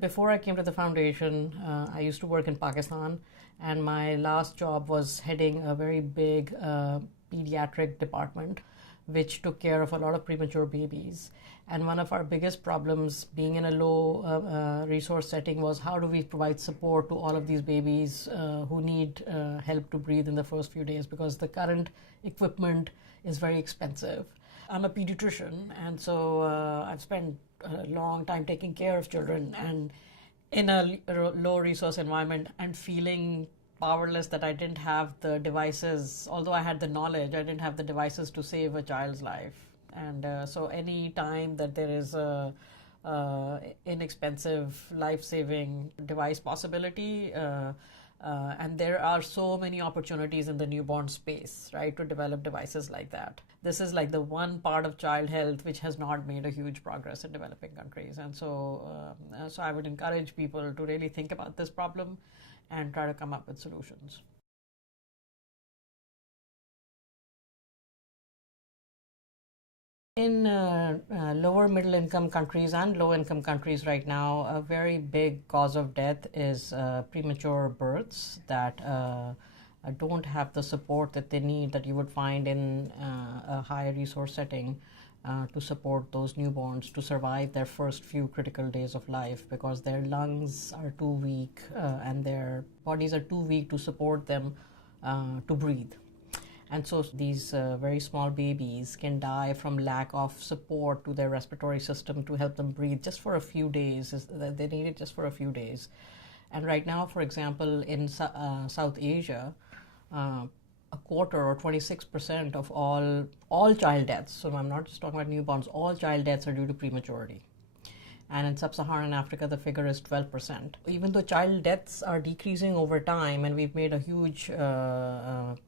Before I came to the foundation, I used to work in Pakistan, and my last job was heading a very big pediatric department, which took care of a lot of premature babies. And one of our biggest problems, being in a low resource setting, was how do we provide support to all of these babies who need help to breathe in the first few days, because the current equipment is very expensive. I'm a pediatrician, and so I've spent a long time taking care of children, and in a low resource environment, and feeling powerless that I didn't have the devices. Although I had the knowledge, I didn't have the devices to save a child's life. And so any time that there is a inexpensive life-saving device possibility, and there are so many opportunities in the newborn space, right, to develop devices like that. This is like the one part of child health which has not made a huge progress in developing countries. And so I would encourage people to really think about this problem and try to come up with solutions. In lower middle income countries and low income countries right now, a very big cause of death is premature births that don't have the support that they need, that you would find in a high resource setting to support those newborns to survive their first few critical days of life, because their lungs are too weak and their bodies are too weak to support them to breathe. And so these very small babies can die from lack of support to their respiratory system to help them breathe just for a few days. They need it just for a few days. And right now, for example, in South Asia, a quarter or 26% of all child deaths, so I'm not just talking about newborns, all child deaths are due to prematurity. And in sub-Saharan Africa, the figure is 12%. Even though child deaths are decreasing over time, and we've made a huge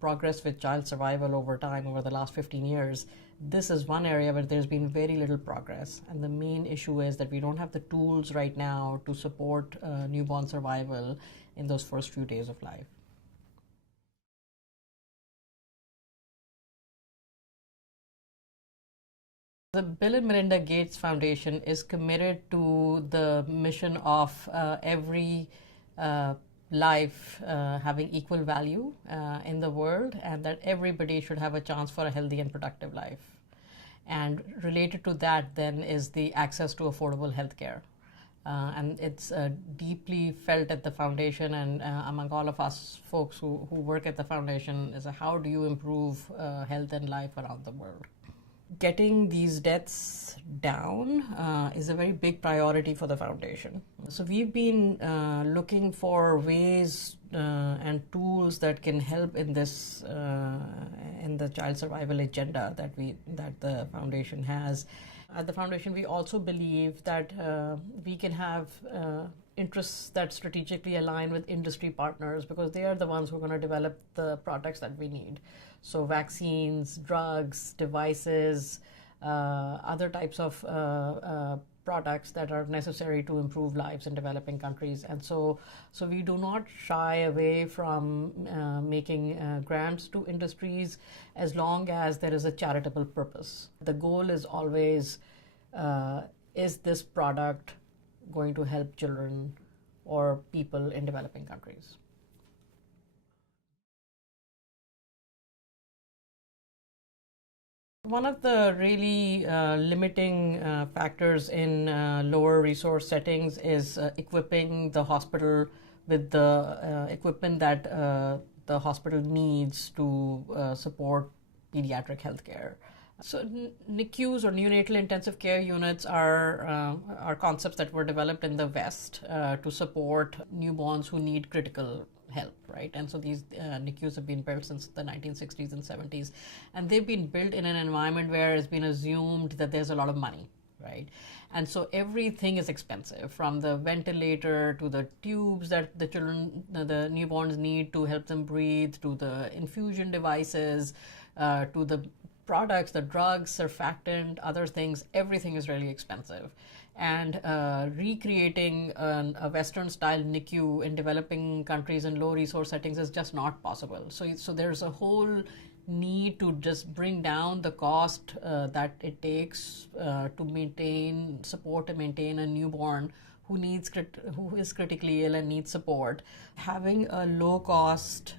progress with child survival over time over the last 15 years, this is one area where there's been very little progress. And the main issue is that we don't have the tools right now to support newborn survival in those first few days of life. The Bill and Melinda Gates Foundation is committed to the mission of every life having equal value in the world, and that everybody should have a chance for a healthy and productive life. And related to that then is the access to affordable health care. And it's deeply felt at the foundation and among all of us folks who work at the foundation, is how do you improve health and life around the world. Getting these deaths down is a very big priority for the foundation. So we've been looking for ways and tools that can help in this, in the child survival agenda that the foundation has. At the foundation, we also believe that we can have interests that strategically align with industry partners, because they are the ones who are going to develop the products that we need. So vaccines, drugs, devices, other types of products that are necessary to improve lives in developing countries. And so we do not shy away from making grants to industries as long as there is a charitable purpose. The goal is always, is this product going to help children or people in developing countries? One of the really limiting factors in lower resource settings is equipping the hospital with the equipment that the hospital needs to support pediatric health care. So NICUs, or neonatal intensive care units, are concepts that were developed in the West to support newborns who need critical help, right? And so these NICUs have been built since the 1960s and 70s, and they've been built in an environment where it's been assumed that there's a lot of money, right? And so everything is expensive, from the ventilator to the tubes that the newborns need to help them breathe, to the infusion devices, to the products, the drugs, surfactant, other things. Everything is really expensive. And recreating a Western-style NICU in developing countries in low-resource settings is just not possible. So there's a whole need to just bring down the cost that it takes to maintain, support and maintain a newborn who is critically ill and needs support, having a low-cost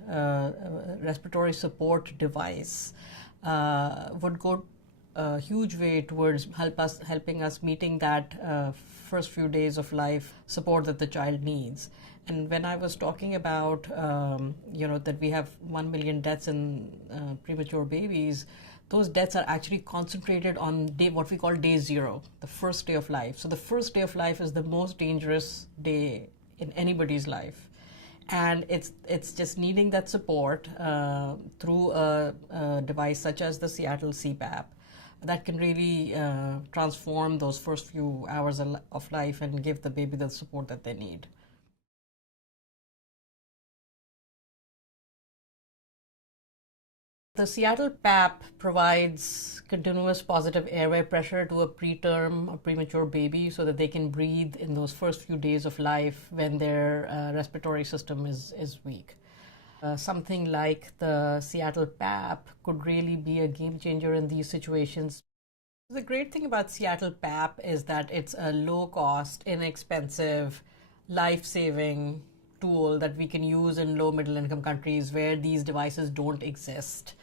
respiratory support device would go a huge way towards helping us meeting that first few days of life support that the child needs. And when I was talking about that we have 1 million deaths in premature babies, those deaths are actually concentrated on what we call day zero, the first day of life. So the first day of life is the most dangerous day in anybody's life. And it's just needing that support through a device such as the Seattle CPAP that can really transform those first few hours of life and give the baby the support that they need. The Seattle PAP provides continuous positive airway pressure to a preterm or premature baby so that they can breathe in those first few days of life when their respiratory system is weak. Something like the Seattle PAP could really be a game changer in these situations. The great thing about Seattle PAP is that it's a low-cost, inexpensive, life-saving tool that we can use in low middle income countries where these devices don't exist.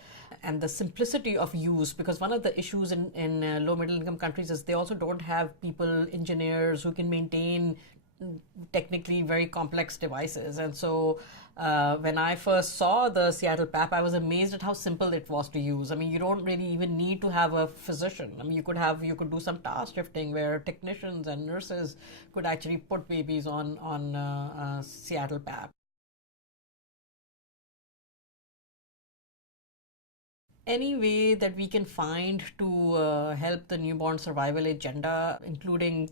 And the simplicity of use, because one of the issues in low middle income countries is they also don't have people, engineers who can maintain technically very complex devices. And so when I first saw the Seattle PAP, I was amazed at how simple it was to use. I mean, you don't really even need to have a physician. I mean, you could do some task shifting where technicians and nurses could actually put babies on Seattle PAP. Any way that we can find to help the newborn survival agenda, including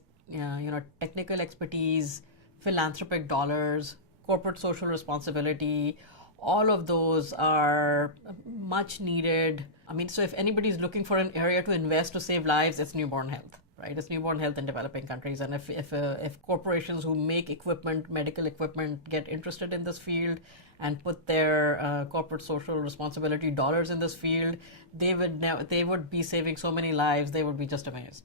technical expertise, philanthropic dollars, corporate social responsibility, all of those are much needed. I mean, so if anybody's looking for an area to invest to save lives, it's newborn health, right? It's newborn health in developing countries. And if corporations who make equipment, medical equipment, get interested in this field and put their corporate social responsibility dollars in this field, they would be saving so many lives. They would be just amazed.